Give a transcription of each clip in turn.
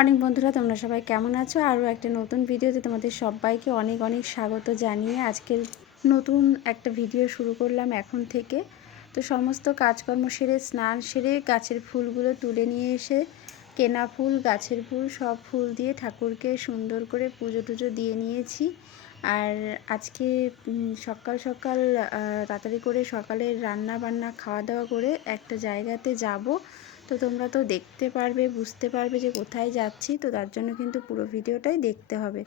Morning বন্ধুরা, তোমরা সবাই কেমন আছো? আরও একটা নতুন ভিডিওতে তোমাদের সবাইকে অনেক অনেক স্বাগত জানিয়ে আজকের নতুন একটা ভিডিও শুরু করলাম এখন থেকে। তো সমস্ত কাজকর্ম সেরে, স্নান সেরে, গাছের ফুলগুলো তুলে নিয়ে এসে, কেনা ফুল, গাছের ফুল, সব ফুল দিয়ে ঠাকুরকে সুন্দর করে পুজো টুজো দিয়ে নিয়েছি। আর আজকে সকাল সকাল তাড়াতাড়ি করে সকালে রান্না বান্না খাওয়া দাওয়া করে একটা জায়গাতে যাব। তো তোমরা তো দেখতে পারবে, বুঝতে পারবে যে কোথায় যাচ্ছি, তো তার জন্য কিন্তু পুরো ভিডিওটাই দেখতে হবে।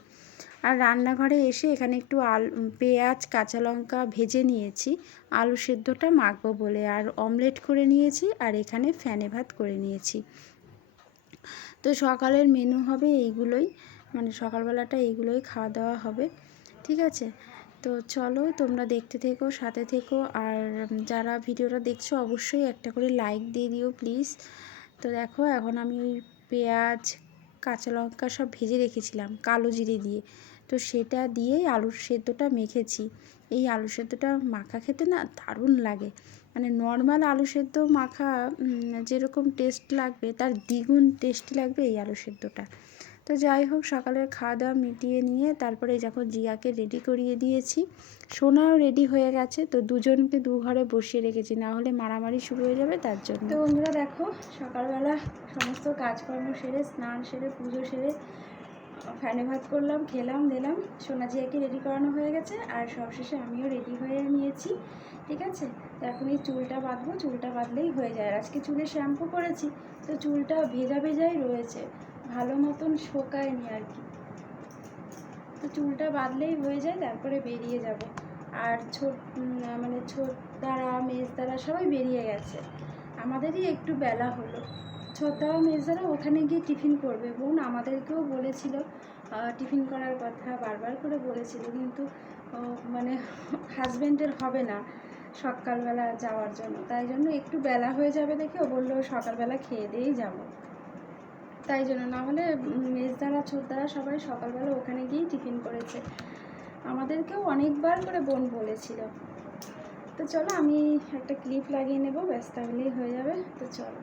আর রান্নাঘরে এসে এখানে একটু আলু, পেঁয়াজ, কাঁচা লঙ্কা ভেজে নিয়েছি। আলু সেদ্ধটা মাখবো বলে। আর অমলেট করে নিয়েছি আর এখানে ফ্যানে ভাত করে নিয়েছি। তো সকালের মেনু হবে এইগুলোই। মানে সকালবেলাটা এইগুলোই খাওয়া দাওয়া হবে। ঠিক আছে? তো চলো তোমরা দেখতে থেকো, সাথে থেকো। আর যারা ভিডিওটা দেখছ, অবশ্যই একটা করে লাইক দিয়ে দিও প্লিজ তো দেখো, এখন আমি ওই পেঁয়াজ, কাঁচা লঙ্কা সব ভেজে রেখেছিলাম, কালো জিরে দিয়ে। তো সেটা দিয়েই আলুর সেদ্ধটা মেখেছি। এই আলু সেদ্ধটা মাখা খেতে না দারুণ লাগে। মানে নর্মাল আলু সেদ্ধ মাখা যেরকম টেস্ট লাগবে, তার দ্বিগুণ টেস্টি লাগবে এই আলু সেদ্ধটা। তো যাই হোক, সকালের খাওয়া দাওয়া মিটিয়ে নিয়ে তারপরে যখন জিয়াকে রেডি করিয়ে দিয়েছি। সোনাও রেডি হয়ে গেছে, তো দুজনকে দু ঘরে বসিয়ে রেখেছি, না হলে মারামারি শুরু হয়ে যাবে তার জন্য। তো বন্ধুরা দেখো, সকালবেলা সমস্ত কাজকর্ম সেরে, স্নান সেরে, পুজো সেরে, ফ্যানে ভাত করলাম, খেলাম, দিলাম, সোনা জিয়াকে রেডি করানো হয়ে গেছে, আর সবশেষে আমিও রেডি হয়ে নিয়েছি, ঠিক আছে? এখন এই চুলটা বাঁধবো, চুলটা বাঁধলেই হয়ে যায়। আজকে চুলে শ্যাম্পু করেছি, তো চুলটা ভেজা ভেজাই রয়েছে। ভালো মতন শোকায়নি আর কি। তো চুলটা বাঁধলেই হয়ে যায়, তারপরে বেরিয়ে যাব। আর ছোট মানে ছোট দ্বারা মেজ দ্বারা সবাই বেরিয়ে গেছে। আমাদেরই একটু বেলা হলো। ছোটদারা, মেজদারা ওখানে গিয়ে টিফিন করবে। বোন আমাদেরকেও বলেছিল টিফিন করার কথা, বারবার করে বলেছিল। কিন্তু মানে হাজব্যান্ডের হবে না সকালবেলা যাওয়ার জন্য। তাই জন্য একটু বেলা হয়ে যাবে দেখে ও বলল, সকালবেলা খেয়ে দিয়েই যাব। তাই জন্য নাহলে মেজদারা ছোটদারা সবাই সকালবেলা ওখানে গিয়েই টিফিন করেছে। আমাদেরকেও অনেকবার করে বোন বলেছিল। তো চলো আমি একটা ক্লিপ লাগিয়ে নেব ব্যস্ত হলেই হয়ে যাবে। তো চলো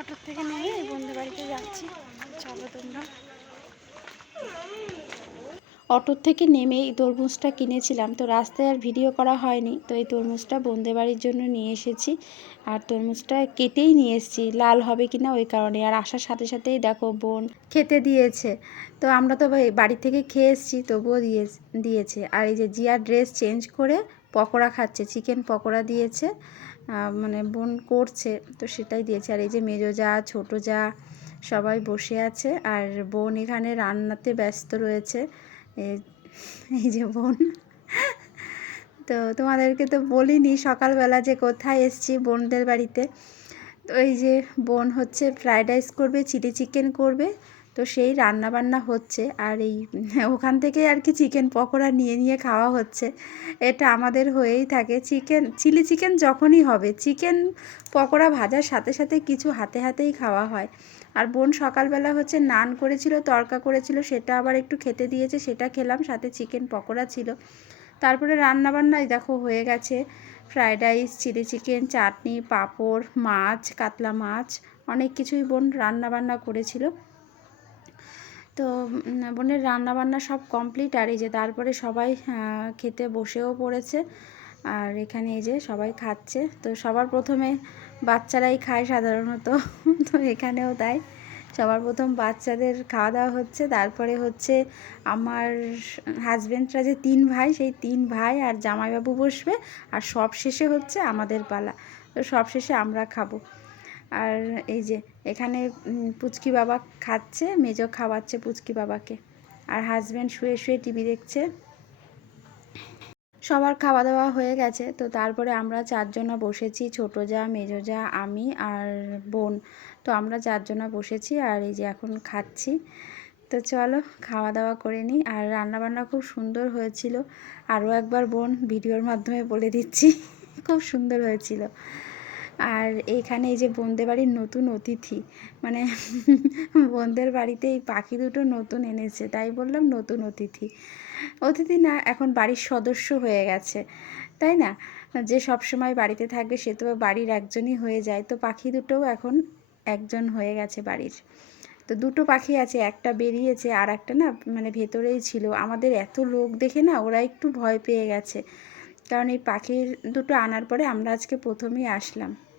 অটোর থেকে নেমে এই বন্ধু বাড়িতে যাচ্ছি চলো তোমরা অটোর থেকে নেমে এই তরমুজটা কিনেছিলাম। তো রাস্তায় আর ভিডিও করা হয়নি। তো এই তরমুজটা বন্ধে বাড়ির জন্য নিয়ে এসেছি। আর তরমুজটা কেটেই নিয়ে এসেছি। লাল হবে কি না ওই কারণে। আর আসার সাথে সাথেই দেখো বোন খেতে দিয়েছে। তো আমরা তো বাড়ি থেকে খেয়ে এসেছি, তবুও দিয়ে, দিয়েছে। আর এই যে জিয়া ড্রেস চেঞ্জ করে পকোড়া খাচ্ছে। চিকেন পকোড়া দিয়েছে। মানে বোন করছে, তো সেটাই দিয়েছে। আর এই যে মেজো যা, ছোটো যা, সবাই বসে আছে। আর বোন এখানে রান্নাতে ব্যস্ত রয়েছে। এই যে বোন। তো তোমাদেরকে তো বলিনি সকালবেলা যে কোথায় এসছি বোনদের বাড়িতে। তো এই যে বোন হচ্ছে ফ্রায়েড রাইস করবে, চিলি চিকেন করবে, তো সেই রান্না বান্না হচ্ছে। আর এই ওখান থেকে আর কি চিকেন পকোড়া নিয়ে নিয়ে খাওয়া হচ্ছে। এটা আমাদের হয়েই থাকে। চিকেন, চিলি চিকেন যখনই হবে, চিকেন পকোড়া ভাজার সাথে সাথে কিছু হাতে হাতেই খাওয়া হয়। আর বোন সকালবেলা হচ্ছে নান করেছিল, তরকা করেছিল, সেটা আবার একটু খেতে দিয়েছে, সেটা খেলাম, সাথে চিকেন পকোড়া ছিল। তারপরে রান্নাবান্নাই দেখো হয়ে গেছে fried rice chilli chicken chutney, papad, মাছ, কাতলা মাছ, অনেক কিছুই বোন রান্নাবান্না করেছিল। তো বোনের রান্নাবান্না সব কমপ্লিট আর এই যে তারপরে সবাই খেতে বসেও পড়েছে। আর এখানে এই যে সবাই খাচ্ছে, তো সবার প্রথমে বাচ্চারাই খায় সাধারণত। তো এখানেও তাই। সবার প্রথম বাচ্চাদের খাওয়া দাওয়া হচ্ছে, তারপরে হচ্ছে আমার হাজব্যান্ডরা যে তিন ভাই, সেই তিন ভাই আর জামাইবাবু বসবে আর সব শেষে হচ্ছে আমাদের পালা। তো সব শেষে আমরা খাব। আর এই যে এখানে পুচকি বাবা খাচ্ছে, মেজো খাওয়াচ্ছে পুচকি বাবাকে। আর হাজব্যান্ড শুয়ে শুয়ে টিভি দেখছে। সবার খাওয়া দাওয়া হয়ে গেছে। তো তারপরে আমরা চারজনা বসেছি, ছোটো যা, মেজো যা, আমি আর বোন। তো আমরা চারজনা বসেছি আর এই যে এখন খাচ্ছি। তো চলো খাওয়া দাওয়া করে নিই। আর রান্নাবান্না খুব সুন্দর হয়েছিল। আরও একবার বোন ভিডিওর মাধ্যমে বলে দিচ্ছি, খুব সুন্দর হয়েছিল। আর এইখানে এই যে বোনদের বাড়ির নতুন অতিথি মানে বোনদের বাড়িতে এই পাখি দুটো নতুন এনেছে, তাই বললাম নতুন অতিথি। অতিথি না, এখন বাড়ির সদস্য হয়ে গেছে, তাই না? যে সব সময় বাড়িতে থাকবে সে তো বাড়ির একজনই হয়ে যায়, তো পাখি দুটোও এখন একজন হয়ে গেছে বাড়ির। তো দুটো পাখি আছে, একটা বেরিয়েছে আর একটা না মানে ভেতরেই ছিল। আমাদের এত লোক দেখে না, ওরা একটু ভয় পেয়ে গেছে। কারণ এই পাখির দুটো আনার পরে আমরা আজকে প্রথমেই আসলাম।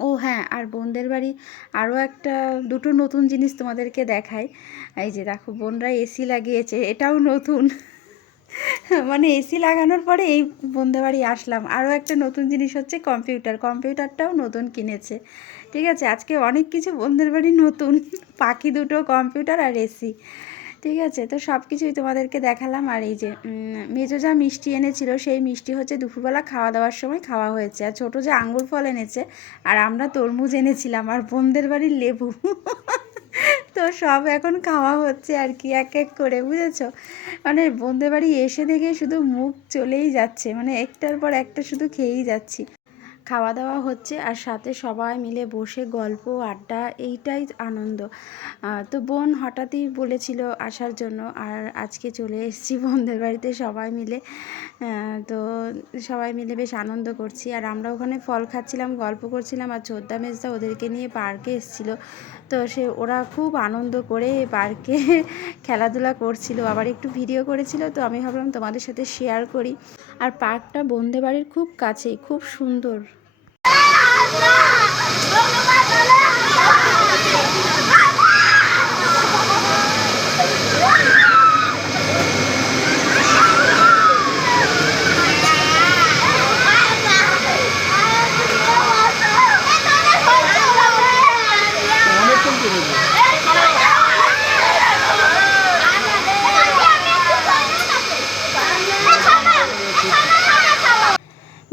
ও হ্যাঁ আর বোনদের বাড়ি আরও একটা, দুটো নতুন জিনিস তোমাদেরকে দেখাই। এই যে দেখো, বোনরা এসি লাগিয়েছে, এটাও নতুন। মানে এসি লাগানোর পরে এই বোনদের বাড়ি আসলাম। আরও একটা নতুন জিনিস হচ্ছে কম্পিউটার। কম্পিউটারটাও নতুন কিনেছে। ঠিক আছে, আজকে অনেক কিছু বোনদের বাড়ি নতুন। পাখি দুটো, কম্পিউটার আর এসি। ঠিক আছে? তো সব কিছুই তোমাদেরকে দেখালাম আর এই যে মেজো যা মিষ্টি এনেছিল সেই মিষ্টি হচ্ছে দুপুরবেলা খাওয়া দাওয়ার সময় খাওয়া হয়েছে। আর ছোটো যে আঙ্গুর ফল এনেছে, আর আমরা তরমুজ এনেছিলাম, আর বোনদের বাড়ির লেবু। তো সব এখন খাওয়া হচ্ছে আর কি, এক এক করে, বুঝেছ? মানে বোনদের বাড়ি এসে দেখে শুধু মুখ চলেই যাচ্ছে মানে একটার পর একটা শুধু খেয়েই যাচ্ছি। খাওয়া দাওয়া হচ্ছে আর সাথে সবাই মিলে বসে গল্প, আড্ডা, এইটাই আনন্দ। তো বোন হঠাৎই বলেছিল আসার জন্য, আর আজকে চলে এসেছি বোনদের বাড়িতে সবাই মিলে। তো সবাই মিলে বেশ আনন্দ করছি। আর আমরা ওখানে ফল খাচ্ছিলাম, গল্প করছিলাম, আর চোদ্দা মেজদা ওদেরকে নিয়ে পার্কে এসেছিল। তো সে, ওরা খুব আনন্দ করে পার্কে খেলাধুলা করছিল, আবার একটু ভিডিও করেছিল, তো আমি ভাবলাম তোমাদের সাথে শেয়ার করি। আর পার্কটা বন্ধে বাড়ির খুব কাছেই, খুব সুন্দর।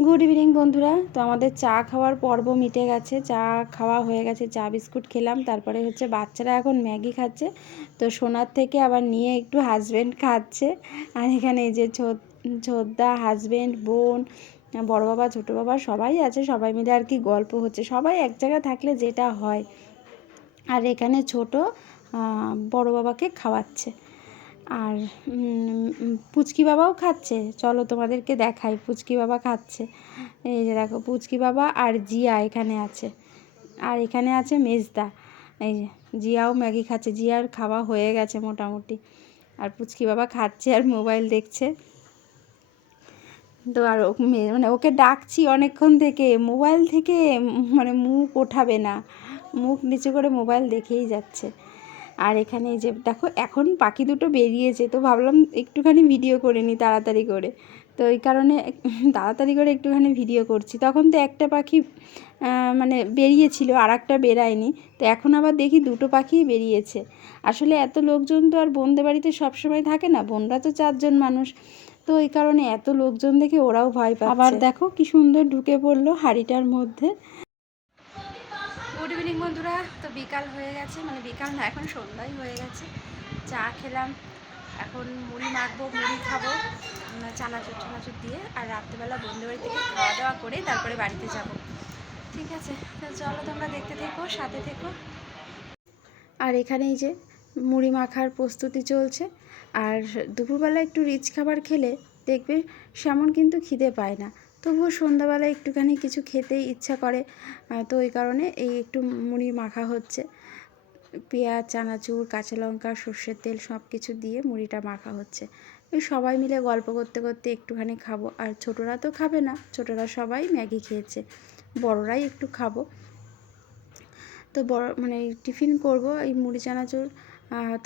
গুড ইভিনিং বন্ধুরা। তো আমাদের চা খাওয়ার পর্ব মিটে গেছে। চা খাওয়া হয়ে গেছে, চা বিস্কুট খেলাম। তারপরে হচ্ছে বাচ্চারা এখন ম্যাগি খাচ্ছে। তো সোনার থেকে আবার নিয়ে একটু হাজব্যান্ড খাচ্ছে। আর এখানে এই যে ছোদ্দা হাজব্যান্ড বোন, বড় বাবা, ছোটো বাবা সবাই আছে। সবাই মিলে আর কি গল্প হচ্ছে। সবাই এক জায়গায় থাকলে যেটা হয়। আর এখানে ছোট বড় বাবাকে খাওয়াচ্ছে। আর পুচকি বাবাও খাচ্ছে। চলো তোমাদেরকে দেখাই, পুচকি বাবা খাচ্ছে। এই যে দেখো, পুচকি বাবা আর জিয়া এখানে আছে। আর এখানে আছে মেজদা। এই যে, জিয়াও ম্যাগি খাচ্ছে। জিয়ার খাওয়া হয়ে গেছে মোটামুটি। আর পুচকি বাবা খাচ্ছে আর মোবাইল দেখছে। তো আর মানে ওকে ডাকছি অনেকক্ষণ থেকে। মোবাইল থেকে মানে মুখ ওঠাবে না। মুখ নিচু করে মোবাইল দেখেই যাচ্ছে। আর এখানে যে, দেখো, এখন পাখি দুটো বেরিয়েছে, তো ভাবলাম একটুখানি ভিডিও করে নিই তাড়াতাড়ি করে। তো এই কারণে তাড়াতাড়ি করে একটুখানি ভিডিও করছি। তখন তো একটা পাখি মানে বেরিয়েছিল আর একটা বেরায়নি। তো এখন আবার দেখি দুটো পাখিই বেরিয়েছে। আসলে এত লোকজন তো আর বন্ধে বাড়িতে সবসময় থাকে না, বোনরা তো চারজন মানুষ। তো এই কারণে এত লোকজন দেখে ওরাও ভয় পায় আবার দেখো কি সুন্দর ঢুকে পড়ল হাড়িটার মধ্যে। বন্ধুরা, তো বিকাল হয়ে গেছে মানে বিকাল না, এখন সন্ধ্যাই হয়ে গেছে। চা খেলাম, এখন মুড়ি মাখবো, মুড়ি খাব চানাচুর চানাচুর দিয়ে, আর রাত্রেবেলা বন্ধুবাড়ি থেকে খাওয়া দাওয়া করে তারপরে বাড়িতে যাব। ঠিক আছে চলো তোমরা দেখতে থেকো, সাথে থেকো। আর এখানে এই যে মুড়ি মাখার প্রস্তুতি চলছে, আর দুপুরবেলা একটু রিচ খাবার খেলে দেখবে সেমন কিন্তু খিদে পায় না। তবুও সন্ধ্যাবেলায় একটুখানি কিছু খেতেই ইচ্ছা করে তো ওই কারণে এই একটু মুড়ি মাখা হচ্ছে। পেঁয়াজ, চানাচুর, কাঁচা লঙ্কা, সর্ষের তেল সব কিছু দিয়ে মুড়িটা মাখা হচ্ছে। ওই সবাই মিলে গল্প করতে করতে একটুখানি খাব। আর ছোটরা তো খাবে না, ছোটরা সবাই ম্যাগি খেয়েছে। বড়রাই একটু খাব। তো বড় মানে টিফিন করব, এই মুড়ি, চানাচুর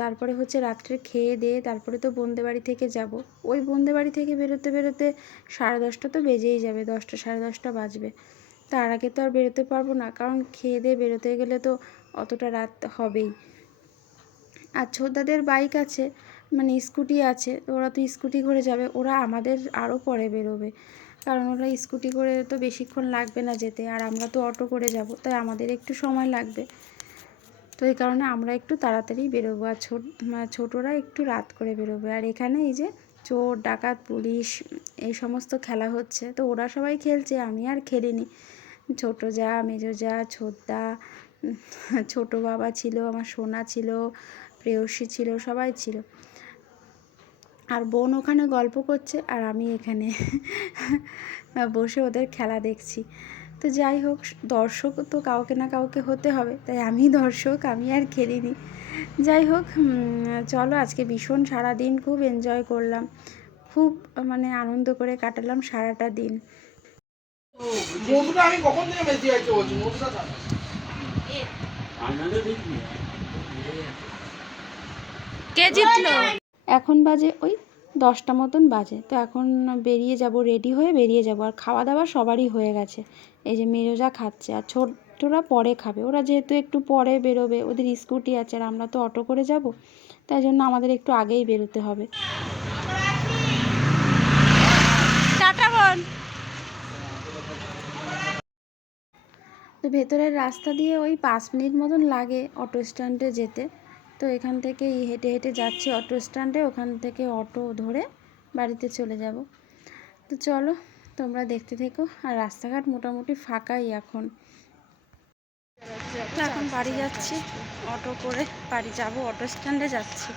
তারপরে হচ্ছে রাত্রে খেয়ে দিয়ে তারপরে তো বন্দে বাড়ি থেকে যাব। ওই বন্দে বাড়ি থেকে বেরোতে বেরোতে সাড়ে দশটা তো বেজেই যাবে, দশটা সাড়ে দশটা বাজবে। তার আগে তো আর বেরোতে পারব না, কারণ খেয়ে দিয়ে বেরোতে গেলে তো অতটা রাত হবেই। আর ছোটদাদের বাইক আছে মানে স্কুটি আছে ওরা তো স্কুটি করে যাবে, ওরা আমাদের আরও পরে বেরোবে। কারণ ওরা স্কুটি করে তো বেশিক্ষণ লাগবে না যেতে, আর আমরা তো অটো করে যাব, তাই আমাদের একটু সময় লাগবে। এই কারণে আমরা একটু তাড়াতাড়ি বেরোবো আর ছোট ছোটরা একটু রাত করে বেরোবে। আর এখানে এই যে চোর, ডাকাত, পুলিশ, এই সমস্ত খেলা হচ্ছে। তো ওরা সবাই খেলছে, আমি আর খেলিনি। ছোটো যা, মেজো যা, ছোটদা, ছোটো বাবা ছিল, আমার সোনা ছিল, প্রেয়সী ছিল, সবাই ছিল। আর বোন ওখানে গল্প করছে, আর আমি এখানে বসে ওদের খেলা দেখছি। তো যাই হোক দর্শক তো কাউকে না কাউকে হতে হবে তাই আমি দর্শক আমি আর খেলিনি। যাই হোক চলো আজকে ভীষণ সারা দিন খুব এনজয় করলাম খুব মানে আনন্দ করে কাটালাম সারাটা দিন। আমি কখন। কে জিতলো? এখন বাজে ওই দশটা মতন বাজে। তো এখন বেরিয়ে যাব রেডি হয়ে বেরিয়ে যাব। আর খাওয়া দাওয়া সবারই হয়ে গেছে। এই যে মেরোজা খাচ্ছে আর ছোটরা পরে খাবে। ওরা যেহেতু একটু পরে বেরোবে ওদের স্কুটি আছে আর আমরা তো অটো করে যাব তাই জন্য আমাদের একটু আগেই বেরোতে হবে। টাটা বোন তো ভেতরের রাস্তা দিয়ে ওই পাঁচ মিনিট মতন লাগে অটো স্ট্যান্ডে যেতে। তো এখান থেকে হেঁটে হেঁটে যাচ্ছি অটো স্ট্যান্ডে। ওখান থেকে অটো ধরে বাড়িতে চলে যাব। তো চলো, তোমরা দেখতে থেকো। আর রাস্তাঘাট মোটামুটি ফাঁকাই এখন। এখন বাড়ি যাচ্ছি, অটো করে বাড়ি যাব, অটো স্ট্যান্ডে যাচ্ছি।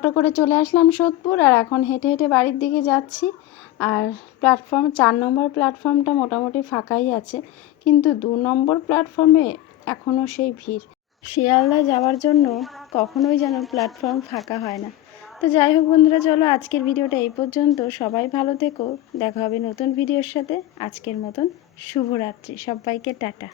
অটো করে চলে আসলাম সোদপুর আর এখন হেঁটে হেঁটে বাড়ির দিকে যাচ্ছি। আর প্ল্যাটফর্ম চার নম্বর প্ল্যাটফর্মটা মোটামুটি ফাঁকাই আছে, কিন্তু দু নম্বর প্ল্যাটফর্মে এখনও সেই ভিড়। শিয়ালদা যাওয়ার জন্য কখনোই যেন প্ল্যাটফর্ম ফাঁকা হয় না। তো যাই হোক বন্ধুরা, চলো আজকের ভিডিওটা এই পর্যন্ত। সবাই ভালো থেকো। দেখা হবে নতুন ভিডিওর সাথে। আজকের মতন শুভরাত্রি। সবাইকে টাটা।